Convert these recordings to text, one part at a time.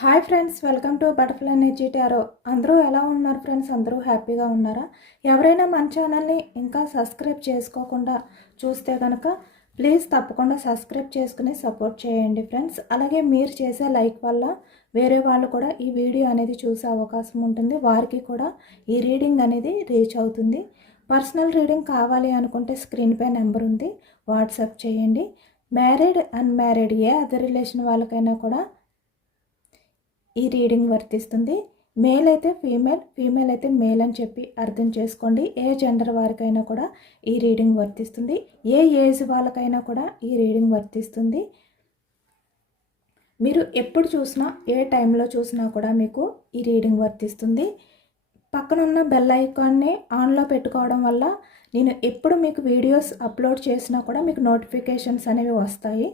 Hi friends, welcome to butterfly energy tarot. అందరూ ఎలా ఉన్నారు ఫ్రెండ్స్? అందరూ హ్యాపీగా ఉన్నారా? ఎవరైనా మన ఛానల్ని ఇంకా సబ్స్క్రైబ్ చేసుకోకుండా చూస్తే కనుక ప్లీజ్ తప్పకుండా సబ్స్క్రైబ్ చేసుకుని సపోర్ట్ చేయండి ఫ్రెండ్స్. అలాగే మీరు చేసే లైక్ వల్ల వేరే వాళ్ళు కూడా ఈ వీడియో అనేది చూసే అవకాశం ఉంటుంది. వారికి కూడా ఈ రీడింగ్ అనేది రీచ్ అవుతుంది. పర్సనల్ రీడింగ్ కావాలి అనుకుంటే స్క్రీన్పై నెంబర్ ఉంది, వాట్సాప్ చేయండి. మ్యారీడ్ అన్మ్యారీడ్ ఏ అదర్ రిలేషన్ వాళ్ళకైనా కూడా ఈ రీడింగ్ వర్తిస్తుంది. మేల్ అయితే ఫీమేల్, ఫీమేల్ అయితే మేల్ అని చెప్పి అర్థం చేసుకోండి. ఏ జెండర్ వారికైనా కూడా ఈ రీడింగ్ వర్తిస్తుంది. ఏ ఏజ్ వాళ్ళకైనా కూడా ఈ రీడింగ్ వర్తిస్తుంది. మీరు ఎప్పుడు చూసినా ఏ టైంలో చూసినా కూడా మీకు ఈ రీడింగ్ వర్తిస్తుంది. పక్కనున్న బెల్ ఐకాన్ని ఆన్లో పెట్టుకోవడం వల్ల నేను ఎప్పుడు మీకు వీడియోస్ అప్లోడ్ చేసినా కూడా మీకు నోటిఫికేషన్స్ అనేవి వస్తాయి.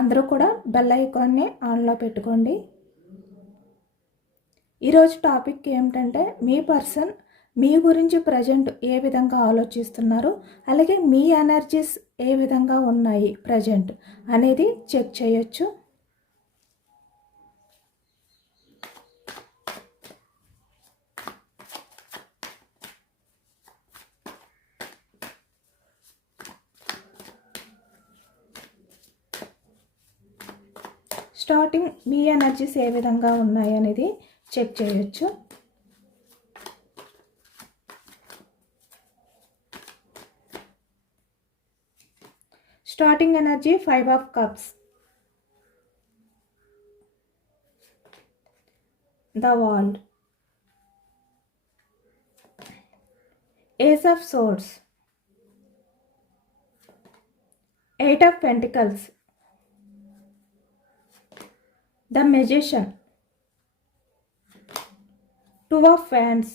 అందరూ కూడా బెల్ ఐకాన్ని ఆన్లో పెట్టుకోండి. ఈరోజు టాపిక్ ఏమిటంటే మీ పర్సన్ మీ గురించి ప్రజెంట్ ఏ విధంగా ఆలోచిస్తున్నారు, అలాగే మీ ఎనర్జీస్ ఏ విధంగా ఉన్నాయి ప్రజెంట్ అనేది చెక్ చేయొచ్చు. స్టార్టింగ్ మీ ఎనర్జీస్ ఏ విధంగా ఉన్నాయి అనేది చెక్ చేయొచ్చు. Starting energy 5 of cups, the world, ace of swords, 8 of pentacles, the magician, 2 of Wands,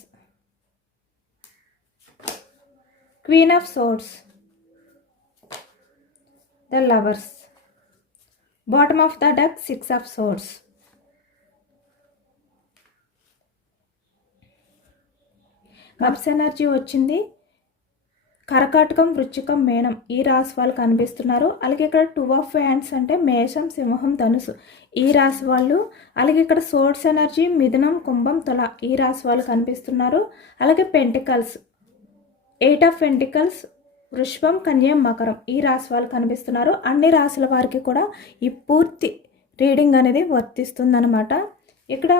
Queen of Swords, the Lovers, bottom of the deck 6 of Swords. Cups energy వచ్చింది. కర్కాటకం, వృశ్చికం, మేనం ఈ రాశి వాళ్ళు కనిపిస్తున్నారు. అలాగే ఇక్కడ 2 of Wands అంటే మేషం, సింహం, ధనుసు ఈ రాశి వాళ్ళు. అలాగే ఇక్కడ సోర్డ్స్ ఎనర్జీ మిథునం, కుంభం, తుల ఈ రాశి వాళ్ళు కనిపిస్తున్నారు. అలాగే పెంటికల్స్ 8 of పెంటికల్స్, వృషభం, కన్య, మకరం ఈ రాశి వాళ్ళు కనిపిస్తున్నారు. అన్ని రాశుల వారికి కూడా ఈ పూర్తి రీడింగ్ అనేది వర్తిస్తుందన్నమాట. ఇక్కడ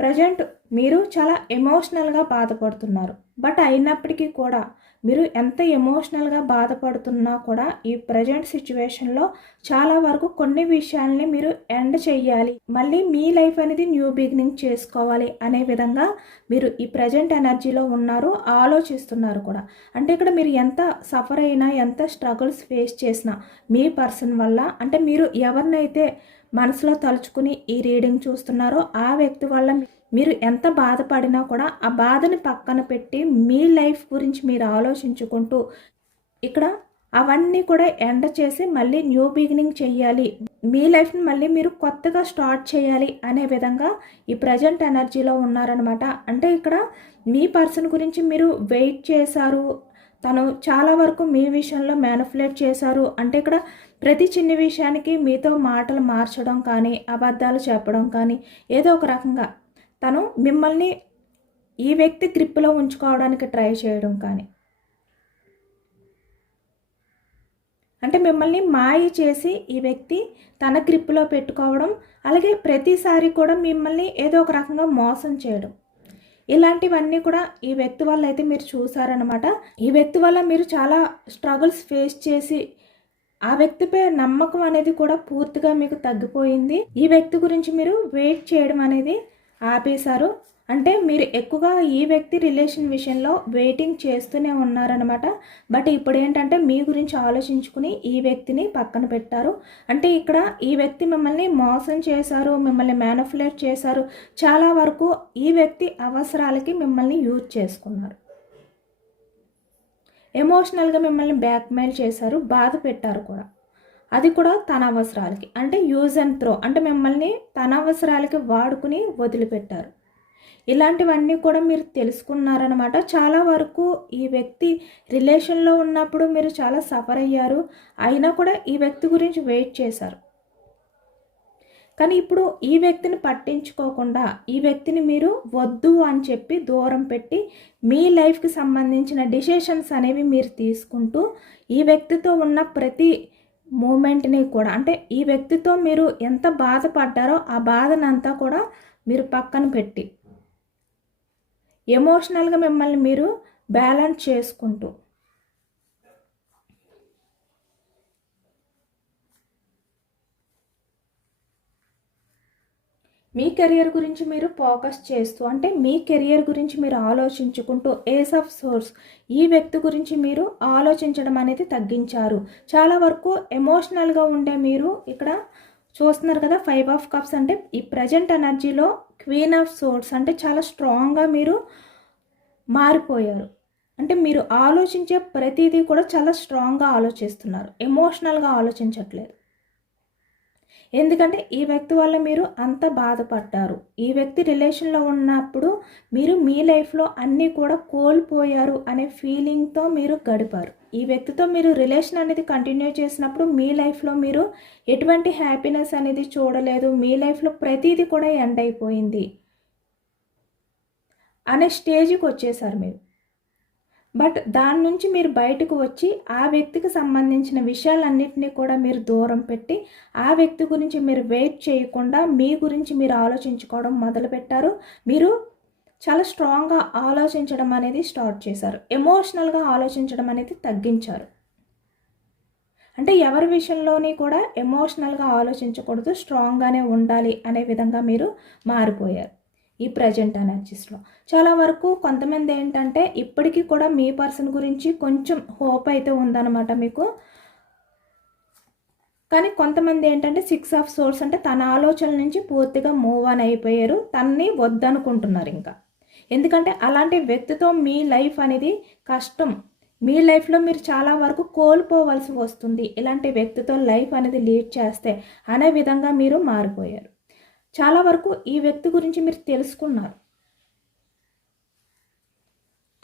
ప్రజెంట్ మీరు చాలా ఎమోషనల్గా బాధపడుతున్నారు. బట్ అయినప్పటికీ కూడా మీరు ఎంత ఎమోషనల్గా బాధపడుతున్నా కూడా ఈ ప్రజెంట్ సిచ్యువేషన్లో చాలా వరకు కొన్ని విషయాల్ని మీరు ఎండ్ చేయాలి, మళ్ళీ మీ లైఫ్ అనేది న్యూ బిగినింగ్ చేసుకోవాలి అనే విధంగా మీరు ఈ ప్రజెంట్ ఎనర్జీలో ఉన్నారు, ఆలోచిస్తున్నారు కూడా. అంటే ఇక్కడ మీరు ఎంత సఫర్ అయినా, ఎంత స్ట్రగుల్స్ ఫేస్ చేసినా మీ పర్సన్ వల్ల, అంటే మీరు ఎవరినైతే మనసులో తలుచుకుని ఈ రీడింగ్ చూస్తున్నారో ఆ వ్యక్తి వల్ల మీరు ఎంత బాధపడినా కూడా ఆ బాధని పక్కన పెట్టి మీ లైఫ్ గురించి మీరు ఆలోచించుకుంటూ ఇక్కడ అవన్నీ కూడా ఎండ్ చేసి మళ్ళీ న్యూ బిగినింగ్ చేయాలి, మీ లైఫ్ని మళ్ళీ మీరు కొత్తగా స్టార్ట్ చేయాలి అనే విధంగా ఈ ప్రజెంట్ ఎనర్జీలో ఉన్నారనమాట. అంటే ఇక్కడ మీ పర్సన్ గురించి మీరు వెయిట్ చేశారు, తను చాలా వరకు మీ విషయంలో మ్యానిపులేట్ చేశారు. అంటే ఇక్కడ ప్రతి చిన్న విషయానికి మీతో మాటలు మార్చడం కానీ, అబద్ధాలు చెప్పడం కానీ, ఏదో ఒక రకంగా తను మిమ్మల్ని ఈ వ్యక్తి గ్రిప్లో ఉంచుకోవడానికి ట్రై చేయడం కానీ, అంటే మిమ్మల్ని మాయ చేసి ఈ వ్యక్తి తన గ్రిప్లో పెట్టుకోవడం, అలాగే ప్రతిసారి కూడా మిమ్మల్ని ఏదో ఒక రకంగా మోసం చేయడం, ఇలాంటివన్నీ కూడా ఈ వ్యక్తి వల్ల అయితే మీరు చూసారనమాట. ఈ వ్యక్తి వల్ల మీరు చాలా స్ట్రగుల్స్ ఫేస్ చేసి ఆ వ్యక్తిపై నమ్మకం అనేది కూడా పూర్తిగా మీకు తగ్గిపోయింది. ఈ వ్యక్తి గురించి మీరు వెయిట్ చేయడం అనేది ఆపేశారు. అంటే మీరు ఎక్కువగా ఈ వ్యక్తి రిలేషన్ విషయంలో వెయిటింగ్ చేస్తూనే ఉన్నారనమాట. బట్ ఇప్పుడు ఏంటంటే మీ గురించి ఆలోచించుకుని ఈ వ్యక్తిని పక్కన పెట్టారు. అంటే ఇక్కడ ఈ వ్యక్తి మిమ్మల్ని మోసం చేశారు, మిమ్మల్ని మ్యానిపులేట్ చేశారు, చాలా వరకు ఈ వ్యక్తి అవసరాలకి మిమ్మల్ని యూజ్ చేసుకున్నారు, ఎమోషనల్గా మిమ్మల్ని బ్లాక్మెయిల్ చేశారు, బాధ పెట్టారు కూడా. అది కూడా తన అవసరాలకి, అంటే యూజ్ అండ్ త్రో, అంటే మిమ్మల్ని తన అవసరాలకి వాడుకుని వదిలిపెట్టారు. ఇలాంటివన్నీ కూడా మీరు తెలుసుకున్నారనమాట. చాలా వరకు ఈ వ్యక్తి రిలేషన్లో ఉన్నప్పుడు మీరు చాలా సఫర్ అయ్యారు, అయినా కూడా ఈ వ్యక్తి గురించి వెయిట్ చేశారు. కానీ ఇప్పుడు ఈ వ్యక్తిని పట్టించుకోకుండా ఈ వ్యక్తిని మీరు వద్దు అని చెప్పి దూరం పెట్టి మీ లైఫ్కి సంబంధించిన డిసిషన్స్ అనేవి మీరు తీసుకుంటూ ఈ వ్యక్తితో ఉన్న ప్రతి మూమెంట్ని కూడా, అంటే ఈ వ్యక్తితో మీరు ఎంత బాధపడ్డారో ఆ బాధనంతా కూడా మీరు పక్కన పెట్టి ఎమోషనల్గా మిమ్మల్ని మీరు బ్యాలెన్స్ చేసుకుంటూ మీ కెరియర్ గురించి మీరు ఫోకస్ చేస్తూ, అంటే మీ కెరియర్ గురించి మీరు ఆలోచించుకుంటూ ఏస్ ఆఫ్ సోర్స్ ఈ వ్యక్తి గురించి మీరు ఆలోచించడం అనేది తగ్గించారు. చాలా వరకు ఎమోషనల్గా ఉండే మీరు ఇక్కడ చూస్తున్నారు కదా, 5 ఆఫ్ కప్స్ అంటే ఈ ప్రజెంట్ ఎనర్జీలో క్వీన్ ఆఫ్ సోర్స్ అంటే చాలా స్ట్రాంగ్గా మీరు మారిపోయారు. అంటే మీరు ఆలోచించే ప్రతిదీ కూడా చాలా స్ట్రాంగ్గా ఆలోచిస్తున్నారు, ఎమోషనల్గా ఆలోచించట్లేదు. ఎందుకంటే ఈ వ్యక్తి వల్ల మీరు అంత బాధపడ్డారు. ఈ వ్యక్తి రిలేషన్లో ఉన్నప్పుడు మీరు మీ లైఫ్లో అన్నీ కూడా కోల్పోయారు అనే ఫీలింగ్తో మీరు గడిపారు. ఈ వ్యక్తితో మీరు రిలేషన్ అనేది కంటిన్యూ చేసినప్పుడు మీ లైఫ్లో మీరు ఎటువంటి హ్యాపీనెస్ అనేది చూడలేదు, మీ లైఫ్లో ప్రతిదీ కూడా ఎండ్ అయిపోయింది అనే స్టేజ్కి వచ్చేసారు మీరు. బట్ దాని నుంచి మీరు బయటకు వచ్చి ఆ వ్యక్తికి సంబంధించిన విషయాలన్నింటినీ కూడా మీరు దూరం పెట్టి ఆ వ్యక్తి గురించి మీరు వెయిట్ చేయకుండా మీ గురించి మీరు ఆలోచించుకోవడం మొదలుపెట్టారు. మీరు చాలా స్ట్రాంగ్గా ఆలోచించడం అనేది స్టార్ట్ చేశారు. ఎమోషనల్గా ఆలోచించడం అనేది తగ్గించారు. అంటే ఎవరి విషయంలోని కూడా ఎమోషనల్గా ఆలోచించకూడదు, స్ట్రాంగ్గానే ఉండాలి అనే విధంగా మీరు మారిపోయారు. ఈ ప్రజెంట్ ఎనర్జీస్లో చాలా వరకు కొంతమంది ఏంటంటే ఇప్పటికీ కూడా మీ పర్సన్ గురించి కొంచెం హోప్ అయితే ఉందన్నమాట మీకు. కానీ కొంతమంది ఏంటంటే 6 ఆఫ్ సోర్స్ అంటే తన ఆలోచనల నుంచి పూర్తిగా మూవ్ ఆన్ అయిపోయారు, తనని వద్దనుకుంటున్నారు ఇంకా. ఎందుకంటే అలాంటి వ్యక్తితో మీ లైఫ్ అనేది కష్టం, మీ లైఫ్లో మీరు చాలా వరకు కోల్పోవలసి వస్తుంది ఇలాంటి వ్యక్తితో లైఫ్ అనేది లీడ్ చేస్తే అనే విధంగా మీరు మారిపోయారు. చాలా వరకు ఈ వ్యక్తి గురించి మీరు తెలుసుకున్నారు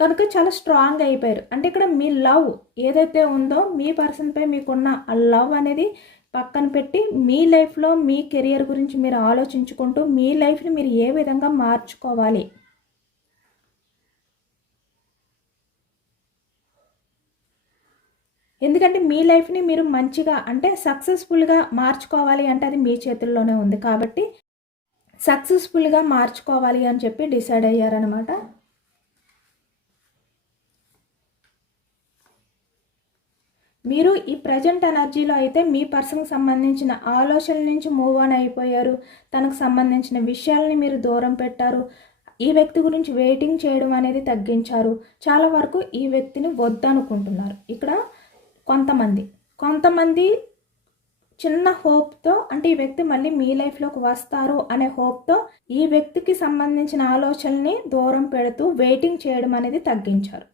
కనుక చాలా స్ట్రాంగ్ అయిపోయారు. అంటే ఇక్కడ మీ లవ్ ఏదైతే ఉందో మీ పర్సన్పై మీకున్న ఆ లవ్ అనేది పక్కన పెట్టి మీ లైఫ్లో మీ కెరియర్ గురించి మీరు ఆలోచించుకుంటూ మీ లైఫ్ని మీరు ఏ విధంగా మార్చుకోవాలి, ఎందుకంటే మీ లైఫ్ని మీరు మంచిగా అంటే సక్సెస్ఫుల్గా మార్చుకోవాలి అంటే అది మీ చేతుల్లోనే ఉంది. కాబట్టి సక్సెస్ఫుల్గా మార్చుకోవాలి అని చెప్పి డిసైడ్ అయ్యారనమాట. మీరు ఈ ప్రజెంట్ ఎనర్జీలో అయితే మీ పర్సన్కి సంబంధించిన ఆలోచనల నుంచి మూవ్ ఆన్ అయిపోయారు, తనకు సంబంధించిన విషయాలని మీరు దూరం పెట్టారు, ఈ వ్యక్తి గురించి వెయిటింగ్ చేయడం అనేది తగ్గించారు. చాలా వరకు ఈ వ్యక్తిని వద్దనుకుంటున్నారు. ఇక్కడ కొంతమంది చిన్న హోప్తో, అంటే ఈ వ్యక్తి మళ్ళీ మీ లైఫ్లోకి వస్తారు అనే హోప్తో ఈ వ్యక్తికి సంబంధించిన ఆలోచనల్ని దూరం పెడుతూ వెయిటింగ్ చేయడం అనేది తగ్గించారు.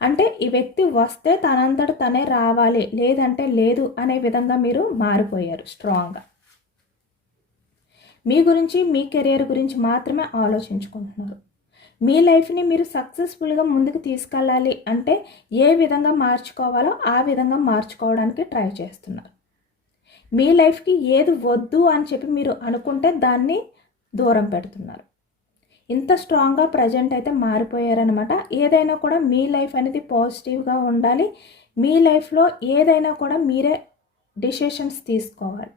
అంటే ఈ వ్యక్తి వస్తే తనంతట తనే రావాలి, లేదంటే లేదు అనే విధంగా మీరు మారిపోయారు స్ట్రాంగ్గా. మీ గురించి మీ కెరియర్ గురించి మాత్రమే ఆలోచించుకుంటున్నారు. మీ లైఫ్ని మీరు సక్సెస్ఫుల్గా ముందుకు తీసుకెళ్ళాలి అంటే ఏ విధంగా మార్చుకోవాలో ఆ విధంగా మార్చుకోవడానికి ట్రై చేస్తున్నారు. మీ లైఫ్కి ఏది వద్దు అని చెప్పి మీరు అనుకుంటే దాన్ని దూరం పెడుతున్నారు. ఇంత స్ట్రాంగ్గా ప్రజెంట్ అయితే మారిపోయారనమాట. ఏదైనా కూడా మీ లైఫ్ అనేది పాజిటివ్గా ఉండాలి, మీ లైఫ్లో ఏదైనా కూడా మీరే డిసిషన్స్ తీసుకోవాలి,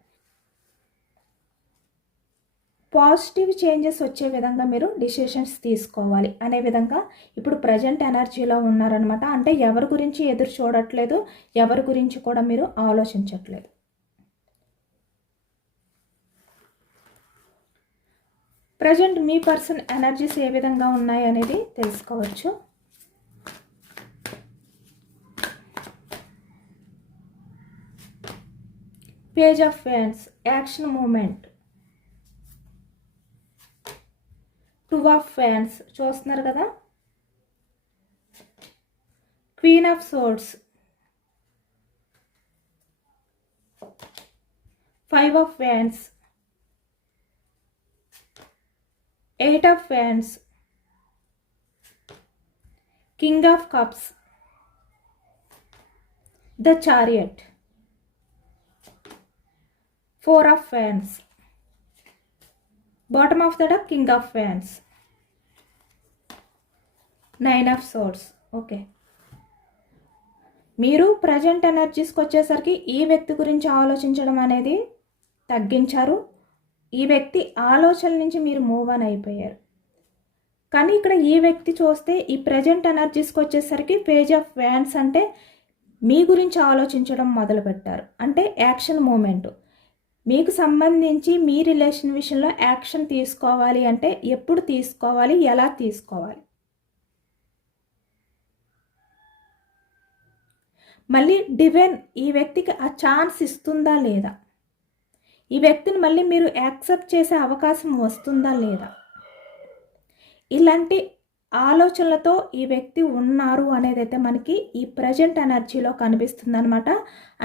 పాజిటివ్ చేంజెస్ వచ్చే విధంగా మీరు డిసిషన్స్ తీసుకోవాలి అనే విధంగా ఇప్పుడు ప్రజెంట్ ఎనర్జీలో ఉన్నారనమాట. అంటే ఎవరి గురించి ఎదురు చూడట్లేదు, ఎవరి గురించి కూడా మీరు ఆలోచించట్లేదు. ప్రజెంట్ మీ పర్సన్ ఎనర్జీస్ ఏ విధంగా ఉన్నాయి అనేది తెలుసుకోవచ్చు. Page of wands, action moment, 2 of wands చూస్తున్నారు కదా, queen of swords, 5 of wands, 8 of Wands, King of Cups, the Chariot, 4 of Wands, bottom of the deck king of fans, 9 of swords. Okay, మీరు present ఎనర్జీస్కి వచ్చేసరికి ఈ వ్యక్తి గురించి ఆలోచించడం అనేది తగ్గించారు. ఈ వ్యక్తి ఆలోచనల నుంచి మీరు మూవ్ ఆన్ అయిపోయారు. కానీ ఇక్కడ ఈ వ్యక్తి చూస్తే ఈ ప్రజెంట్ ఎనర్జీస్కి వచ్చేసరికి పేజ్ ఆఫ్ వ్యాండ్స్ అంటే మీ గురించి ఆలోచించడం మొదలుపెట్టారు. అంటే యాక్షన్ మూమెంట్, మీకు సంబంధించి మీ రిలేషన్ విషయంలో యాక్షన్ తీసుకోవాలి అంటే ఎప్పుడు తీసుకోవాలి, ఎలా తీసుకోవాలి, మళ్ళీ డివైన్ ఈ వ్యక్తికి ఆ ఛాన్స్ ఇస్తుందా లేదా, ఈ వ్యక్తిని మళ్ళీ మీరు యాక్సెప్ట్ చేసే అవకాశం వస్తుందా లేదా, ఇలాంటి ఆలోచనలతో ఈ వ్యక్తి ఉన్నారు అనేది అయితే మనకి ఈ ప్రజెంట్ ఎనర్జీలో కనిపిస్తుంది అనమాట.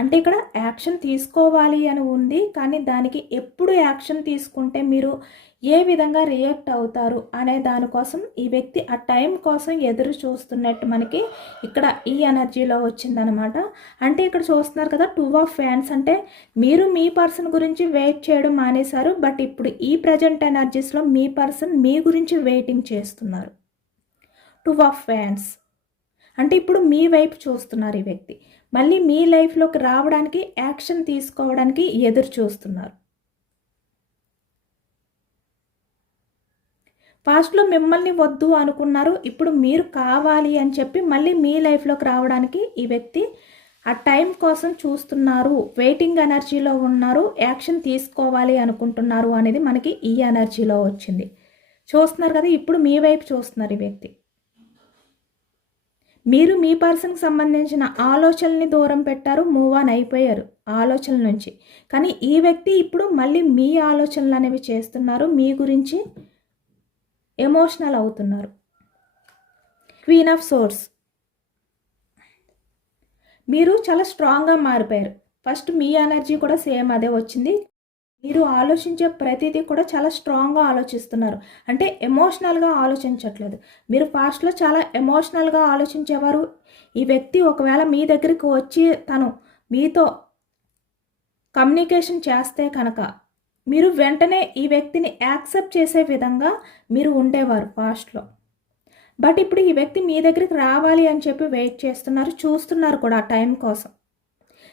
అంటే ఇక్కడ యాక్షన్ తీసుకోవాలి అని ఉంది, కానీ దానికి ఎప్పుడు యాక్షన్ తీసుకుంటే మీరు ఏ విధంగా రియాక్ట్ అవుతారు అనే దానికోసం ఈ వ్యక్తి ఆ టైం కోసం ఎదురు చూస్తున్నట్టు మనకి ఇక్కడ ఈ ఎనర్జీలో వచ్చిందనమాట. అంటే ఇక్కడ చూస్తున్నారు కదా 2 ఆఫ్ ఫ్యాన్స్ అంటే మీరు మీ పర్సన్ గురించి వెయిట్ చేయడం మానేశారు. బట్ ఇప్పుడు ఈ ప్రజెంట్ ఎనర్జీస్లో మీ పర్సన్ మీ గురించి వెయిటింగ్ చేస్తున్నారు. 2 ఆఫ్ ఫ్యాన్స్ అంటే ఇప్పుడు మీ వైపు చూస్తున్నారు ఈ వ్యక్తి, మళ్ళీ మీ లైఫ్లోకి రావడానికి యాక్షన్ తీసుకోవడానికి ఎదురు చూస్తున్నారు. పాస్ట్లో మిమ్మల్ని వద్దు అనుకున్నారు, ఇప్పుడు మీరు కావాలి అని చెప్పి మళ్ళీ మీ లైఫ్లోకి రావడానికి ఈ వ్యక్తి ఆ టైం కోసం చూస్తున్నారు, వెయిటింగ్ ఎనర్జీలో ఉన్నారు, యాక్షన్ తీసుకోవాలి అనుకుంటున్నారు అనేది మనకి ఈ ఎనర్జీలో వచ్చింది. చూస్తున్నారు కదా, ఇప్పుడు మీ వైపు చూస్తున్నారు ఈ వ్యక్తి. మీరు మీ పర్సన్కి సంబంధించిన ఆలోచనల్ని దూరం పెట్టారు, మూవ్ ఆన్ అయిపోయారు ఆలోచనల నుంచి. కానీ ఈ వ్యక్తి ఇప్పుడు మళ్ళీ మీ ఆలోచనలు అనేవి చేస్తున్నారు, మీ గురించి ఎమోషనల్ అవుతున్నారు. క్వీన్ ఆఫ్ సోర్డ్స్, మీరు చాలా స్ట్రాంగ్గా మారిపోయారు. ఫస్ట్ మీ ఎనర్జీ కూడా సేమ్ అదే వచ్చింది. మీరు ఆలోచించే ప్రతిదీ కూడా చాలా స్ట్రాంగ్గా ఆలోచిస్తున్నారు. అంటే ఎమోషనల్గా ఆలోచించట్లేదు. మీరు పాస్ట్లో చాలా ఎమోషనల్గా ఆలోచించేవారు. ఈ వ్యక్తి ఒకవేళ మీ దగ్గరికి వచ్చి తను మీతో కమ్యూనికేషన్ చేస్తే కనుక మీరు వెంటనే ఈ వ్యక్తిని యాక్సెప్ట్ చేసే విధంగా మీరు ఉండేవారు పాస్ట్లో. బట్ ఇప్పుడు ఈ వ్యక్తి మీ దగ్గరికి రావాలి అని చెప్పి వెయిట్ చేస్తున్నారు, చూస్తున్నారు కూడా ఆ టైం కోసం.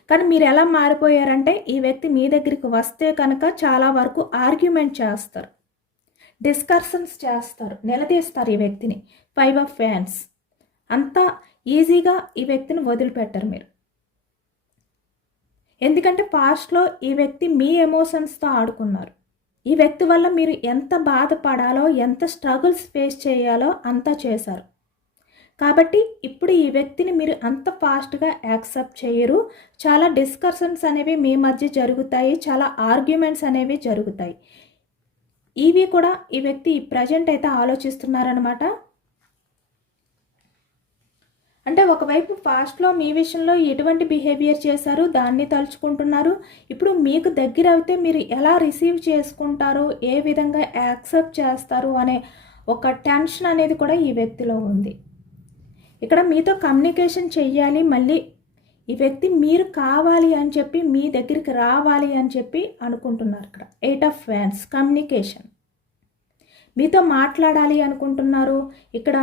కానీ మీరు ఎలా మారిపోయారంటే ఈ వ్యక్తి మీ దగ్గరికి వస్తే కనుక చాలా వరకు ఆర్గ్యుమెంట్ చేస్తారు, డిస్కషన్స్ చేస్తారు, నిలదీస్తారు ఈ వ్యక్తిని. 5 ఆఫ్ ఫ్యాన్స్ అంత ఈజీగా ఈ వ్యక్తిని వదిలిపెట్టరు మీరు. ఎందుకంటే పాస్ట్లో ఈ వ్యక్తి మీ ఎమోషన్స్తో ఆడుకున్నారు. ఈ వ్యక్తి వల్ల మీరు ఎంత బాధపడాలో, ఎంత స్ట్రగుల్స్ ఫేస్ చేయాలో అంతా చేశారు. కాబట్టి ఇప్పుడు ఈ వ్యక్తిని మీరు అంత ఫాస్ట్గా యాక్సెప్ట్ చేయరు. చాలా డిస్కషన్స్ అనేవి మీ మధ్య జరుగుతాయి, చాలా ఆర్గ్యుమెంట్స్ అనేవి జరుగుతాయి. ఇవి కూడా ఈ వ్యక్తి ప్రజెంట్ అయితే ఆలోచిస్తున్నారనమాట. అంటే ఒకవైపు పాస్ట్లో మీ విషయంలో ఎటువంటి బిహేవియర్ చేశారు దాన్ని తలుచుకుంటున్నారు. ఇప్పుడు మీకు దగ్గర అయితే మీరు ఎలా రిసీవ్ చేసుకుంటారు, ఏ విధంగా యాక్సెప్ట్ చేస్తారు అనే ఒక టెన్షన్ అనేది కూడా ఈ వ్యక్తిలో ఉంది. ఇక్కడ మీతో కమ్యూనికేషన్ చెయ్యాలి, మళ్ళీ ఈ వ్యక్తి మీరు కావాలి అని చెప్పి మీ దగ్గరికి రావాలి అని చెప్పి అనుకుంటున్నారు. ఇక్కడ 8 ఆఫ్ ఫ్యాన్స్ కమ్యూనికేషన్, మీతో మాట్లాడాలి అనుకుంటున్నారు. ఇక్కడ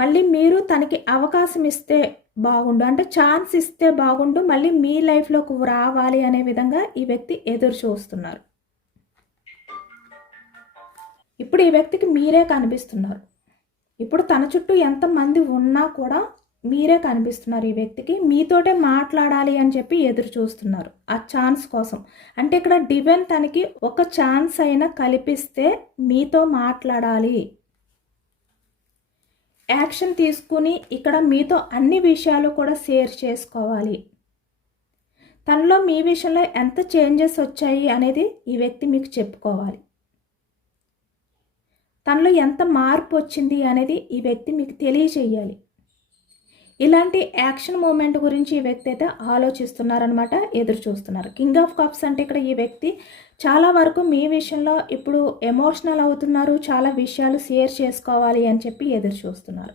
మళ్ళీ మీరు తనకి అవకాశం ఇస్తే బాగుండు, అంటే ఛాన్స్ ఇస్తే బాగుండు, మళ్ళీ మీ లైఫ్లోకి రావాలి అనే విధంగా ఈ వ్యక్తి ఎదురు చూస్తున్నారు. ఇప్పుడు ఈ వ్యక్తికి మీరే కనిపిస్తున్నారు. ఇప్పుడు తన చుట్టూ ఎంతమంది ఉన్నా కూడా మీరే కనిపిస్తున్నారు ఈ వ్యక్తికి. మీతోటే మాట్లాడాలి అని చెప్పి ఎదురు చూస్తున్నారు ఆ ఛాన్స్ కోసం. అంటే ఇక్కడ డివైన్ తనకి ఒక ఛాన్స్ అయినా కల్పిస్తే మీతో మాట్లాడాలి, యాక్షన్ తీసుకుని ఇక్కడ మీతో అన్ని విషయాలు కూడా షేర్ చేసుకోవాలి. తనలో మీ విషయంలో ఎంత చేంజెస్ వచ్చాయి అనేది ఈ వ్యక్తి మీకు చెప్పుకోవాలి. తనలో ఎంత మార్పు వచ్చింది అనేది ఈ వ్యక్తి మీకు తెలియచేయాలి. ఇలాంటి యాక్షన్ మూమెంట్ గురించి ఈ వ్యక్తి అయితే ఆలోచిస్తున్నారనమాట, ఎదురు చూస్తున్నారు. కింగ్ ఆఫ్ కప్స్ అంటే ఇక్కడ ఈ వ్యక్తి చాలా వరకు మీ విషయంలో ఇప్పుడు ఎమోషనల్ అవుతున్నారు, చాలా విషయాలు షేర్ చేసుకోవాలి అని చెప్పి ఎదురు చూస్తున్నారు.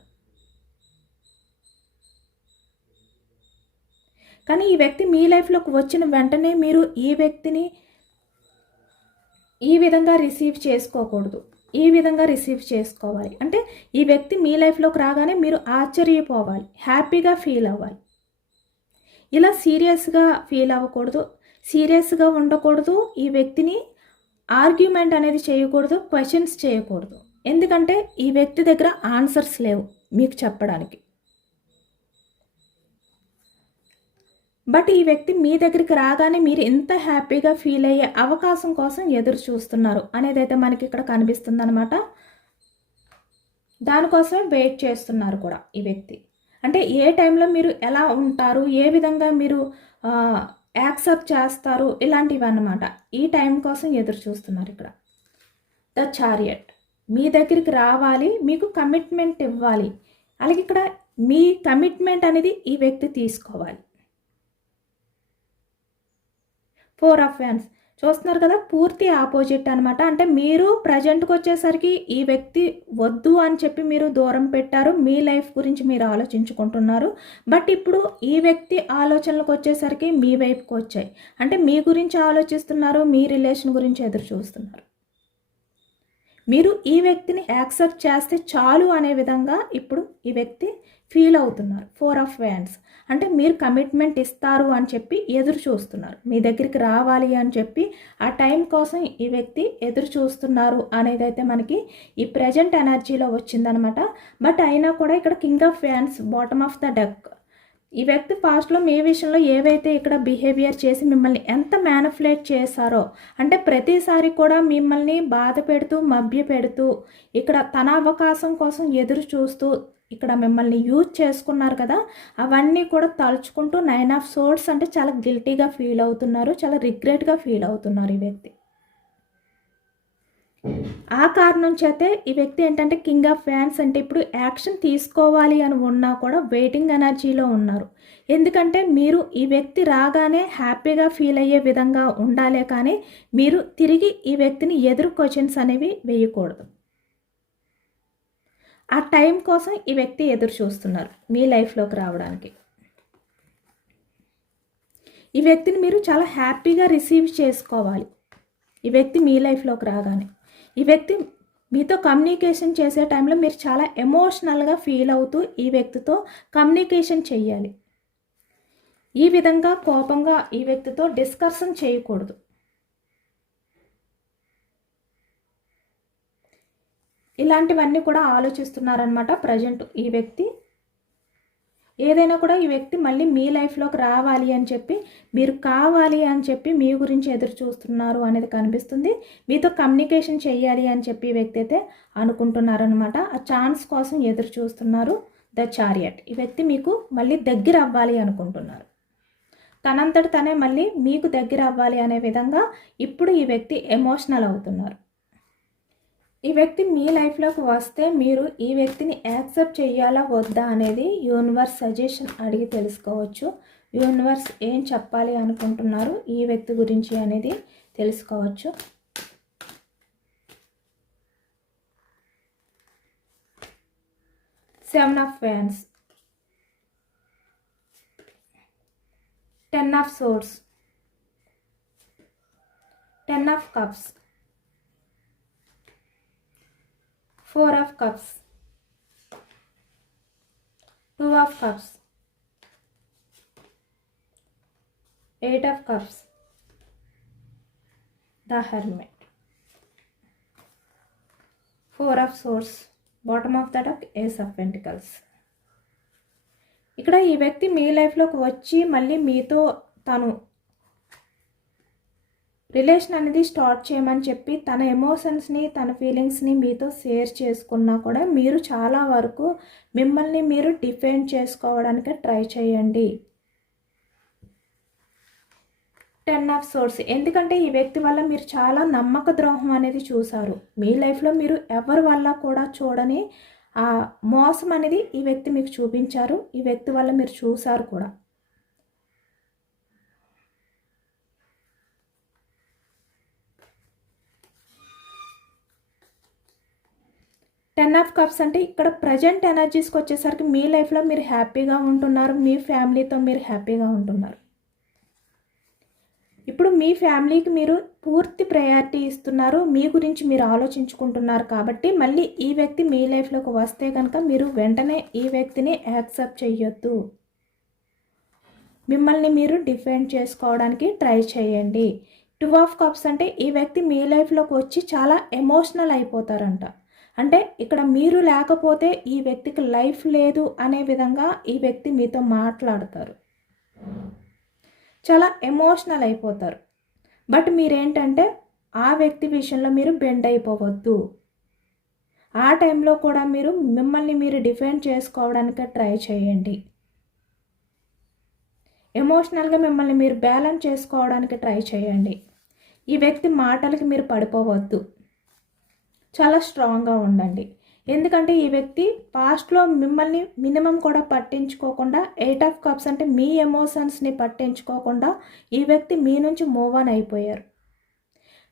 కానీ ఈ వ్యక్తి మీ లైఫ్లోకి వచ్చిన వెంటనే మీరు ఈ వ్యక్తిని ఈ విధంగా రిసీవ్ చేసుకోకూడదు, ఈ విధంగా రిసీవ్ చేసుకోవాలి. అంటే ఈ వ్యక్తి మీ లైఫ్లోకి రాగానే మీరు ఆశ్చర్యపోవాలి, హ్యాపీగా ఫీల్ అవ్వాలి. ఇలా సీరియస్గా ఫీల్ అవ్వకూడదు, సీరియస్గా ఉండకూడదు. ఈ వ్యక్తిని ఆర్గ్యుమెంట్ అనేది చేయకూడదు, క్వశ్చన్స్ చేయకూడదు. ఎందుకంటే ఈ వ్యక్తి దగ్గర ఆన్సర్స్ లేవు మీకు చెప్పడానికి. బట్ ఈ వ్యక్తి మీ దగ్గరికి రాగానే మీరు ఎంత హ్యాపీగా ఫీల్ అయ్యే అవకాశం కోసం ఎదురు చూస్తున్నారు అనేది అయితే మనకి ఇక్కడ కనిపిస్తుంది అనమాట. దానికోసమే వెయిట్ చేస్తున్నారు కూడా ఈ వ్యక్తి. అంటే ఏ టైంలో మీరు ఎలా ఉంటారు, ఏ విధంగా మీరు యాక్సెప్ట్ చేస్తారు, ఇలాంటివి అన్నమాట. ఈ టైం కోసం ఎదురు చూస్తున్నారు ఇక్కడ. ద చారియట్ మీ దగ్గరికి రావాలి, మీకు కమిట్మెంట్ ఇవ్వాలి. అలాగే ఇక్కడ మీ కమిట్మెంట్ అనేది ఈ వ్యక్తి తీసుకోవాలి. 4 ఆఫ్ వ్యాండ్స్ చూస్తున్నారు కదా, పూర్తి ఆపోజిట్ అనమాట. అంటే మీరు ప్రజెంట్కి వచ్చేసరికి ఈ వ్యక్తి వద్దు అని చెప్పి మీరు దూరం పెట్టారు, మీ లైఫ్ గురించి మీరు ఆలోచించుకుంటున్నారు. బట్ ఇప్పుడు ఈ వ్యక్తి ఆలోచనలకు వచ్చేసరికి మీ వైపుకి వచ్చాయి. అంటే మీ గురించి ఆలోచిస్తున్నారు, మీ రిలేషన్ గురించి ఎదురు చూస్తున్నారు. మీరు ఈ వ్యక్తిని యాక్సెప్ట్ చేస్తే చాలు అనే విధంగా ఇప్పుడు ఈ వ్యక్తి ఫీల్ అవుతున్నారు. 4 ఆఫ్ వ్యాండ్స్ అంటే మీరు కమిట్మెంట్ ఇస్తారు అని చెప్పి ఎదురు చూస్తున్నారు, మీ దగ్గరికి రావాలి అని చెప్పి ఆ టైం కోసం ఈ వ్యక్తి ఎదురు చూస్తున్నారు అనేది అయితే మనకి ఈ ప్రజెంట్ ఎనర్జీలో వచ్చిందనమాట. బట్ అయినా కూడా ఇక్కడ king of wands bottom of the deck. ఈ వ్యక్తి పాస్ట్లో మీ విషయంలో ఏవైతే ఇక్కడ బిహేవియర్ చేసి మిమ్మల్ని ఎంత మ్యానిపులేట్ చేశారో, అంటే ప్రతిసారి కూడా మిమ్మల్ని బాధ పెడుతూ మభ్య పెడుతూ ఇక్కడ తన అవకాశం కోసం ఎదురు చూస్తూ ఇక్కడ మిమ్మల్ని యూజ్ చేసుకున్నారు కదా, అవన్నీ కూడా తలుచుకుంటూ 9 ఆఫ్ సోర్డ్స్ అంటే చాలా గిల్టీగా ఫీల్ అవుతున్నారు, చాలా రిగ్రెట్గా ఫీల్ అవుతున్నారు ఈ వ్యక్తి. ఆ కారణం చేతే ఈ వ్యక్తి ఏంటంటే కింగ్ ఆఫ్ వ్యాండ్స్ అంటే ఇప్పుడు యాక్షన్ తీసుకోవాలి అని ఉన్నా కూడా వెయిటింగ్ ఎనర్జీలో ఉన్నారు. ఎందుకంటే మీరు ఈ వ్యక్తి రాగానే హ్యాపీగా ఫీల్ అయ్యే విధంగా ఉండాలే కానీ మీరు తిరిగి ఈ వ్యక్తిని ఎదురు క్వశ్చన్స్ అనేవి వేయకూడదు. ఆ టైం కోసం ఈ వ్యక్తి ఎదురు చూస్తున్నారు మీ లైఫ్లోకి రావడానికి. ఈ వ్యక్తిని మీరు చాలా హ్యాపీగా రిసీవ్ చేసుకోవాలి. ఈ వ్యక్తి మీ లైఫ్లోకి రాగానే ఈ వ్యక్తి మీతో కమ్యూనికేషన్ చేసే టైంలో మీరు చాలా ఎమోషనల్గా ఫీల్ అవుతూ ఈ వ్యక్తితో కమ్యూనికేషన్ చేయాలి. ఈ విధంగా కోపంగా ఈ వ్యక్తితో డిస్కషన్ చేయకూడదు. ఇలాంటివన్నీ కూడా ఆలోచిస్తున్నారనమాట ప్రజెంట్ ఈ వ్యక్తి. ఏదైనా కూడా ఈ వ్యక్తి మళ్ళీ మీ లైఫ్లోకి రావాలి అని చెప్పి, మీరు కావాలి అని చెప్పి మీ గురించి ఎదురు చూస్తున్నారు అనేది కనిపిస్తుంది. మీతో కమ్యూనికేషన్ చేయాలి అని చెప్పి ఈ వ్యక్తి అయితే అనుకుంటున్నారనమాట. ఆ ఛాన్స్ కోసం ఎదురు చూస్తున్నారు. ద చారియట్ ఈ వ్యక్తి మీకు మళ్ళీ దగ్గర అవ్వాలి అనుకుంటున్నారు. తనంతట తనే మళ్ళీ మీకు దగ్గర అవ్వాలి అనే విధంగా ఇప్పుడు ఈ వ్యక్తి ఎమోషనల్ అవుతున్నారు. ఈ వ్యక్తి మీ లైఫ్లోకి వస్తే మీరు ఈ వ్యక్తిని యాక్సెప్ట్ చేయాలా వద్దా అనేది యూనివర్స్ సజెషన్ అడిగి తెలుసుకోవచ్చు. యూనివర్స్ ఏం చెప్పాలి అనుకుంటున్నారు ఈ వ్యక్తి గురించి అనేది తెలుసుకోవచ్చు. Seven of wands, 10 of swords, 10 of cups, 4 of cups, 2 of cups, 8 of cups, the hermit, 4 of swords, bottom of the deck, ace of pentacles. ఇక్కడ ఈ వ్యక్తి మీ లైఫ్లోకి వచ్చి మళ్ళీ మీతో తను రిలేషన్ అనేది స్టార్ట్ చేయమని చెప్పి తన ఎమోషన్స్ని తన ఫీలింగ్స్ని మీతో షేర్ చేసుకున్నా కూడా మీరు చాలా వరకు మిమ్మల్ని మీరు డిఫెండ్ చేసుకోవడానికి ట్రై చేయండి. 10 ఆఫ్ సోర్డ్స్ ఎందుకంటే ఈ వ్యక్తి వల్ల మీరు చాలా నమ్మక ద్రోహం అనేది చూసారు. మీ లైఫ్లో మీరు ఎవరి వల్ల కూడా చూడని ఆ మోసం అనేది ఈ వ్యక్తి మీకు చూపించారు. ఈ వ్యక్తి వల్ల మీరు చూసారు కూడా. టెన్ ఆఫ్ కప్స్ అంటే ఇక్కడ ప్రజెంట్ ఎనర్జీస్కి వచ్చేసరికి మీ లైఫ్లో మీరు హ్యాపీగా ఉంటున్నారు, మీ ఫ్యామిలీతో మీరు హ్యాపీగా ఉంటున్నారు. ఇప్పుడు మీ ఫ్యామిలీకి మీరు పూర్తి ప్రయారిటీ ఇస్తున్నారు, మీ గురించి మీరు ఆలోచించుకుంటున్నారు కాబట్టి మళ్ళీ ఈ వ్యక్తి మీ లైఫ్లోకి వస్తే కనుక మీరు వెంటనే ఈ వ్యక్తిని యాక్సెప్ట్ చేయొద్దు. మిమ్మల్ని మీరు డిఫెండ్ చేసుకోవడానికి ట్రై చేయండి. 2 ఆఫ్ కప్స్ అంటే ఈ వ్యక్తి మీ లైఫ్లోకి వచ్చి చాలా ఎమోషనల్ అయిపోతారంట. అంటే ఇక్కడ మీరు లేకపోతే ఈ వ్యక్తికి లైఫ్ లేదు అనే విధంగా ఈ వ్యక్తి మీతో మాట్లాడతారు, చాలా ఎమోషనల్ అయిపోతారు. బట్ మీరేంటంటే ఆ వ్యక్తి విషయంలో మీరు బెండ్ అయిపోవద్దు. ఆ టైంలో కూడా మీరు మిమ్మల్ని మీరు డిఫెండ్ చేసుకోవడానికి ట్రై చేయండి. ఎమోషనల్గా మిమ్మల్ని మీరు బ్యాలెన్స్ చేసుకోవడానికి ట్రై చేయండి. ఈ వ్యక్తి మాటలకి మీరు పడిపోవద్దు, చాలా స్ట్రాంగ్గా ఉండండి. ఎందుకంటే ఈ వ్యక్తి పాస్ట్లో మిమ్మల్ని మినిమం కూడా పట్టించుకోకుండా 8 ఆఫ్ కప్స్ అంటే మీ ఎమోషన్స్ని పట్టించుకోకుండా ఈ వ్యక్తి మీ నుంచి మూవ్ ఆన్ అయిపోయారు.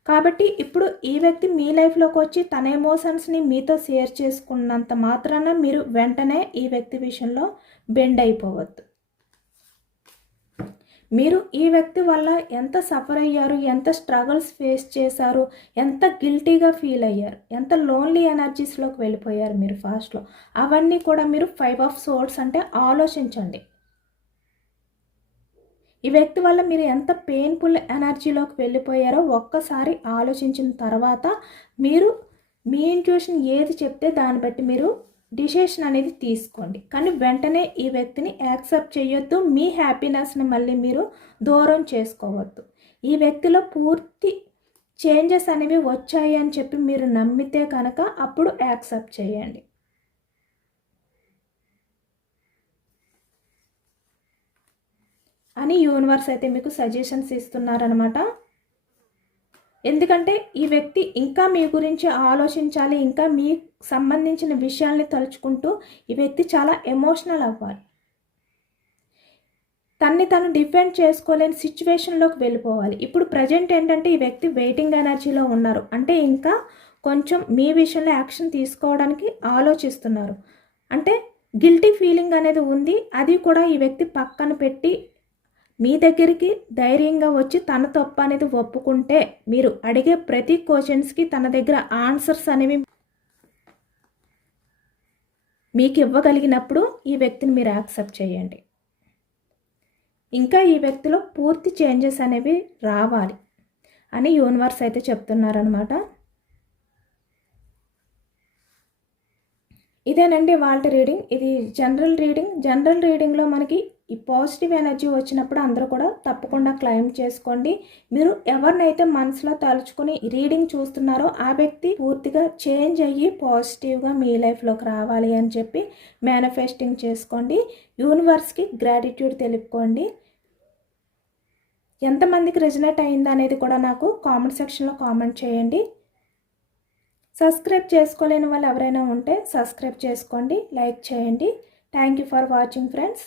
కాబట్టి ఇప్పుడు ఈ వ్యక్తి మీ లైఫ్లోకి వచ్చి తన ఎమోషన్స్ని మీతో షేర్ చేసుకున్నంత మాత్రాన మీరు వెంటనే ఈ వ్యక్తి విషయంలో బెండ్ అయిపోవద్దు. మీరు ఈ వ్యక్తి వల్ల ఎంత సఫర్ అయ్యారు, ఎంత స్ట్రగుల్స్ ఫేస్ చేశారు, ఎంత గిల్టీగా ఫీల్ అయ్యారు, ఎంత లోన్లీ ఎనర్జీస్లోకి వెళ్ళిపోయారు మీరు ఫాస్ట్లో, అవన్నీ కూడా మీరు 5 ఆఫ్ సోర్డ్స్ అంటే ఆలోచించండి. ఈ వ్యక్తి వల్ల మీరు ఎంత పెయిన్ఫుల్ ఎనర్జీలోకి వెళ్ళిపోయారో ఒక్కసారి ఆలోచించిన తర్వాత మీరు మీ ఇంట్యూషన్ ఏది చెప్తే దాన్ని బట్టి మీరు డిసిషన్ అనేది తీసుకోండి. కానీ వెంటనే ఈ వ్యక్తిని యాక్సెప్ట్ చేయొద్దు, మీ హ్యాపీనెస్ని మళ్ళీ మీరు దూరం చేసుకోవద్దు. ఈ వ్యక్తిలో పూర్తి చేంజెస్ అనేవి వచ్చాయి అని చెప్పి మీరు నమ్మితే కనుక అప్పుడు యాక్సెప్ట్ చేయండి. అని యూనివర్స్ అయితే మీకు సజెషన్స్ ఇస్తున్నారనమాట. ఎందుకంటే ఈ వ్యక్తి ఇంకా మీ గురించి ఆలోచించాలి, ఇంకా మీ సంబంధించిన విషయాల్ని తలుచుకుంటూ ఈ వ్యక్తి చాలా ఎమోషనల్ అవ్వాలి. తన్ని తను డిఫెండ్ చేసుకోలేని సిచ్యువేషన్లోకి వెళ్ళిపోవాలి. ఇప్పుడు ప్రజెంట్ ఏంటంటే ఈ వ్యక్తి వెయిటింగ్ ఎనర్జీలో ఉన్నారు, అంటే ఇంకా కొంచెం మీ విషయంలో యాక్షన్ తీసుకోవడానికి ఆలోచిస్తున్నారు. అంటే గిల్టీ ఫీలింగ్ అనేది ఉంది, అది కూడా ఈ వ్యక్తి పక్కన పెట్టి మీ దగ్గరికి ధైర్యంగా వచ్చి తన తప్పు అనేది ఒప్పుకుంటే మీరు అడిగే ప్రతి క్వశ్చన్స్కి తన దగ్గర ఆన్సర్స్ అనేవి మీకు ఇవ్వగలిగినప్పుడు ఈ వ్యక్తిని మీరు యాక్సెప్ట్ చేయండి. ఇంకా ఈ వ్యక్తిలో పూర్తి చేంజెస్ అనేవి రావాలి అని యూనివర్స్ అయితే చెప్తున్నారనమాట. ఇదేనండి వాళ్ళ రీడింగ్. ఇది జనరల్ రీడింగ్. జనరల్ రీడింగ్లో మనకి ఈ పాజిటివ్ ఎనర్జీ వచ్చినప్పుడు అందరూ కూడా తప్పకుండా క్లెయిమ్ చేసుకోండి. మీరు ఎవరినైతే మనసులో తలుచుకొని రీడింగ్ చూస్తున్నారో ఆ వ్యక్తి పూర్తిగా చేంజ్ అయ్యి పాజిటివ్గా మీ లైఫ్లోకి రావాలి అని చెప్పి మేనిఫెస్టింగ్ చేసుకోండి. యూనివర్స్కి గ్రాటిట్యూడ్ తెలుపుకోండి. ఎంతమందికి రెజనేట్ అయింది అనేది కూడా నాకు కామెంట్ సెక్షన్లో కామెంట్ చేయండి. సబ్స్క్రైబ్ చేసుకోలేని వాళ్ళు ఎవరైనా ఉంటే సబ్స్క్రైబ్ చేసుకోండి, లైక్ చేయండి. Thank you for watching friends.